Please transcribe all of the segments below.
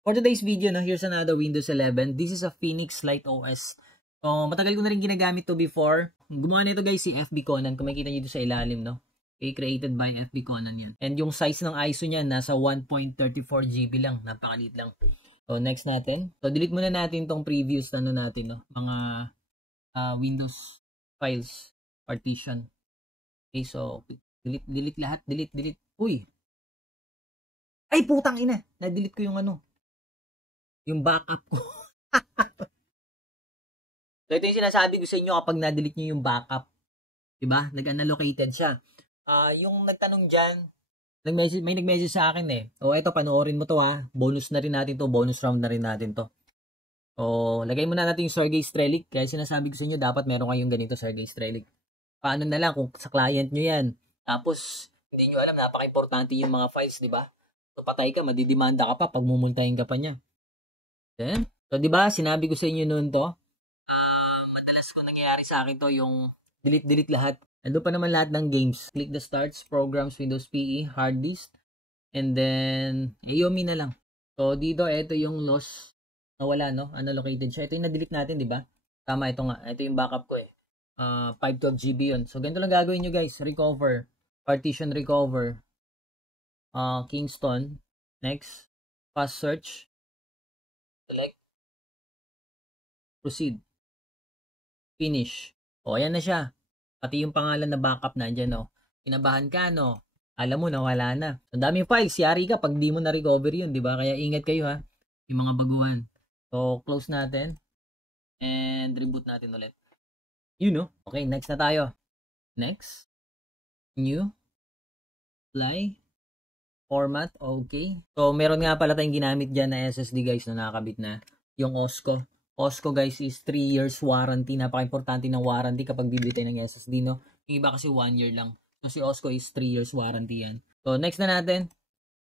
For today's video, no, here's another Windows 11. This is a Phoenix Light OS. So, matagal ko na rin ginagamit to before. Gumawa nito guys si FB Conan. Kung makikita nyo dito sa ilalim, no? Okay, created by FB Conan yan. And yung size ng ISO niya, nasa 1.34 GB lang. Napakaliit lang. So, next natin. So, delete muna natin tong previous ano natin, no? Mga Windows files partition. Okay, so, delete lahat. Delete. Uy! Ay, putang ina! Na-delete ko yung ano. Yung backup ko. So, ito yung sinasabi ko sa inyo kapag na-delete nyo yung backup. Diba? Nag-unallocated siya. Yung nagtanong dyan, may nag-message sa akin eh. O, eto, panoorin mo to ha. Bonus na rin natin to. Bonus round na rin natin to. O, lagay muna natin yung Sergey Strelik. Kaya sinasabi ko sa inyo, dapat meron kayong ganito Sergey Strelik. Paano na lang kung sa client nyo yan. Tapos, hindi nyo alam, napaka-importante yung mga files, diba? So, patay ka, madidimanda ka pa pag mumultahin ka pa niya. Then, so, diba, sinabi ko sa inyo noon to. Madalas ko nangyayari sa akin to, yung delete lahat. Ando pa naman lahat ng games. Click the starts, programs, Windows PE, hard disk, and then, AOMI na lang. So, dito, ito yung loss na wala, no? Unallocated siya. Ito yung na-delete natin, diba? Tama, ito nga. Ito yung backup ko eh. 512 GB yun. So, ganito lang gagawin nyo guys. Recover. Partition recover. Kingston. Next. Fast search. Select. Proceed. Finish. O, ayan na siya. Pati yung pangalan na backup nandyan, no? Kinabahan ka, no? Alam mo na, wala na. Ang daming files. Yari ka pag di mo na-recover yun, di ba? Kaya ingat kayo, ha? Yung mga baguhan. So, close natin. And reboot natin ulit. You know? Okay, next na tayo. Next. New. Apply. Format. Okay. So, meron nga pala tayong ginamit dyan na SSD, guys, na nakakabit na. Yung OSCO. OSCO guys is 3 years warranty. Napaka-importante ng warranty kapag bibili tayo ng SSD, no? Yung iba kasi 1 year lang. Kasi OSCO is 3 years warranty yan. So, next na natin.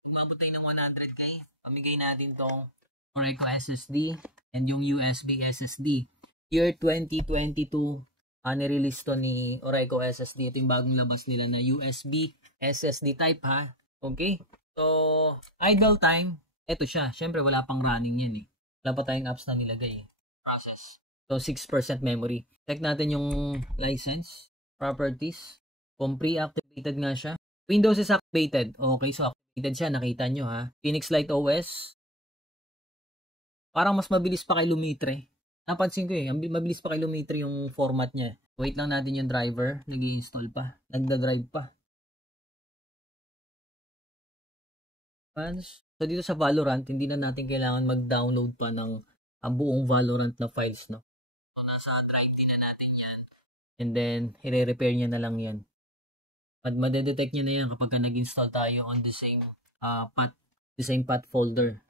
Umabot tayo ng 100K. Pamigay natin tong Oreco SSD and yung USB SSD. Year 2022, nirelease to ni Oreco SSD. Ito yung bagong labas nila na USB SSD type, ha? Okay? So, idle time. Ito siya. Siyempre, wala pang running yan, eh. Wala pa tayong apps na nilagay, eh. Process. So, 6% memory. Check natin yung license, properties. Kung pre-activated nga siya. Windows is activated. Okay, so activated siya. Nakita nyo, ha? Phoenix Light OS. Parang mas mabilis pa kay Lumitre. Napansin ko eh, mabilis pa kay Lumitre yung format niya. Wait lang natin yung driver. Nag-i-install pa. Nagda-drive pa. So, dito sa Valorant, hindi na natin kailangan mag-download pa ng buong Valorant na files, no? So, nasa drive din na natin yan. And then, i-repair niya na lang yan. At madedetect niya na yan kapag nag-install tayo on the same path folder.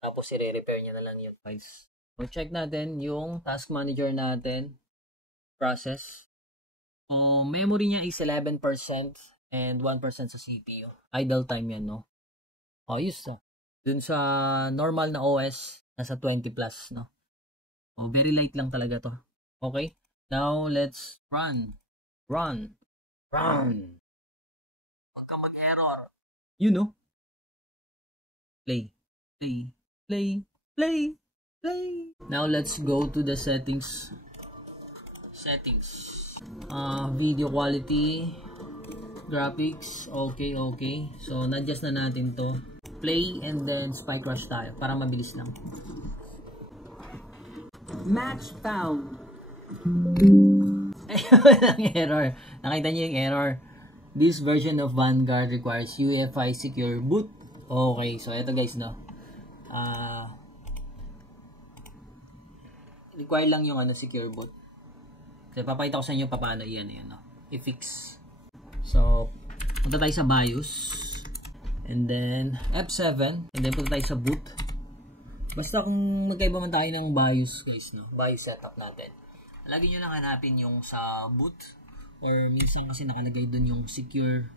Tapos, i-repair niya na lang yung files. So, check natin yung task manager natin. Process. So, memory niya is 11% and 1% sa CPU. Idle time yan, no? Ayos ah. Dun sa normal na OS, nasa 20 plus, no? So, very light lang talaga to. Okay? Now, let's run. Huwag ka mag-error. You know? Play. Now, let's go to the settings. Video quality. Graphics. Okay. So, na-adjust na natin to. Play and then spike rush tayo para mabilis lang. Match found. Ayun ang error. Nakita niyo yung error. This version of Vanguard requires UEFI secure boot. Okay, so eto guys, no. Require lang yung secure boot. So, papakita ko sa inyo paano yan, no. I-fix. So, punta tayo sa BIOS. And then, F7. And then, punta tayo sa boot. Basta kung magkaiba man tayo ng BIOS, guys, no? BIOS setup natin. Lagi nyo lang hanapin yung sa boot. Or minsan kasi nakalagay dun yung secure.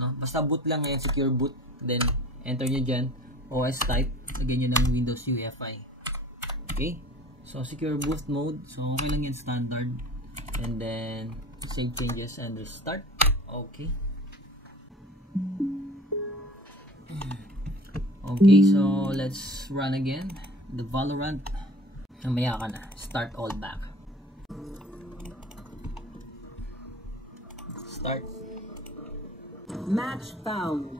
No? Basta boot lang ngayon, secure boot. Then, enter nyo dyan. OS type. Lagyan nyo ng Windows UEFI. Okay? So, secure boot mode. So, okay lang yan standard. And then, save changes and restart. Okay. Okay, so let's run again. The Valorant. Namaya ka na. Start all back. Start. Match found.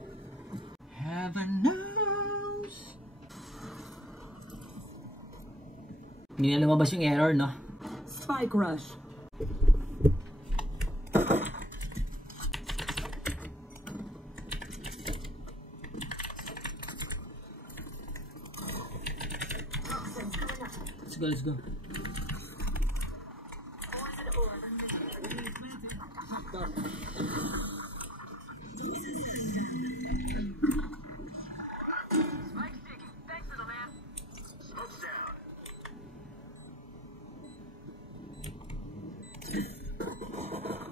Heaven knows. Hindi na lumabas yung error, no? Spike rush. Let's go.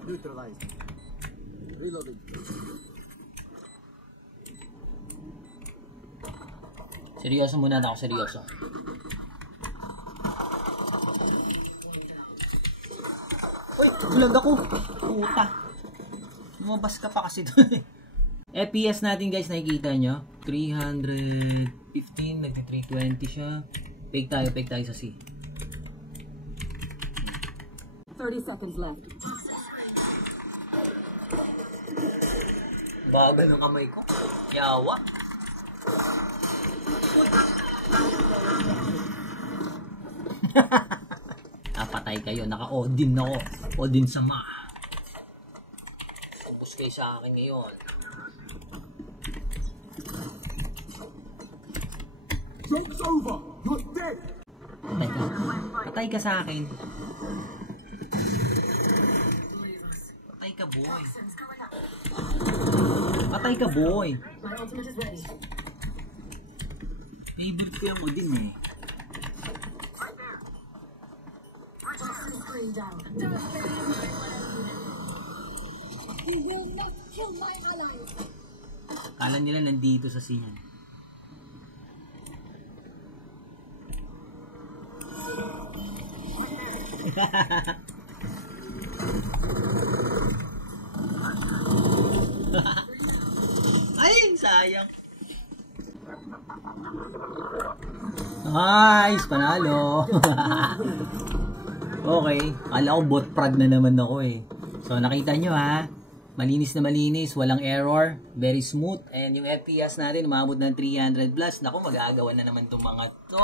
Neutralized. Reloading. Seryoso muna ako, seryoso. Uy, ulag ako. Puta. Lumabas ka pa kasi doon. FPS natin guys, nakikita nyo. 315, nagti-320 siya. Fake tayo sa C. 30 seconds left. Bagal ng kamay ko. Yawa. Patay kayo. Naka-Odin ako. Odin sama. Ubus kayo sa akin ngayon. Joke's over. You're dead. Patay ka. Patay ka sa akin. Patay ka, boy. Patay ka, boy. Favorite ko yung Odin eh. You will not kill my allies. Kala nila nandito sa scene. Ayun, sayang. Nice, panalo. Okay, kala ko bot prod na naman ako eh. So nakita nyo ha, malinis na malinis, walang error, very smooth, and yung FPS natin umabot ng 300 plus. Naku, magagawa na naman itong mga to.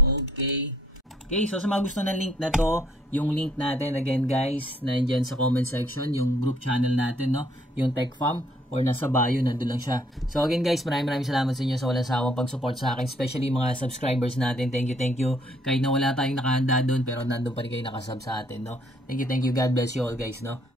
Okay. Okay, so sa mga gusto ng link na to, yung link natin again guys, nandiyan sa comment section, yung group channel natin, no? Yung TechFam, or nasa bio, nandun lang siya. So again guys, maraming salamat sa inyo sa walang sawang pag-support sa akin, especially mga subscribers natin. Thank you. Kahit na wala tayong nakahanda doon, pero nandun pa rin kayo nakasub sa atin, no? Thank you. God bless you all guys, no?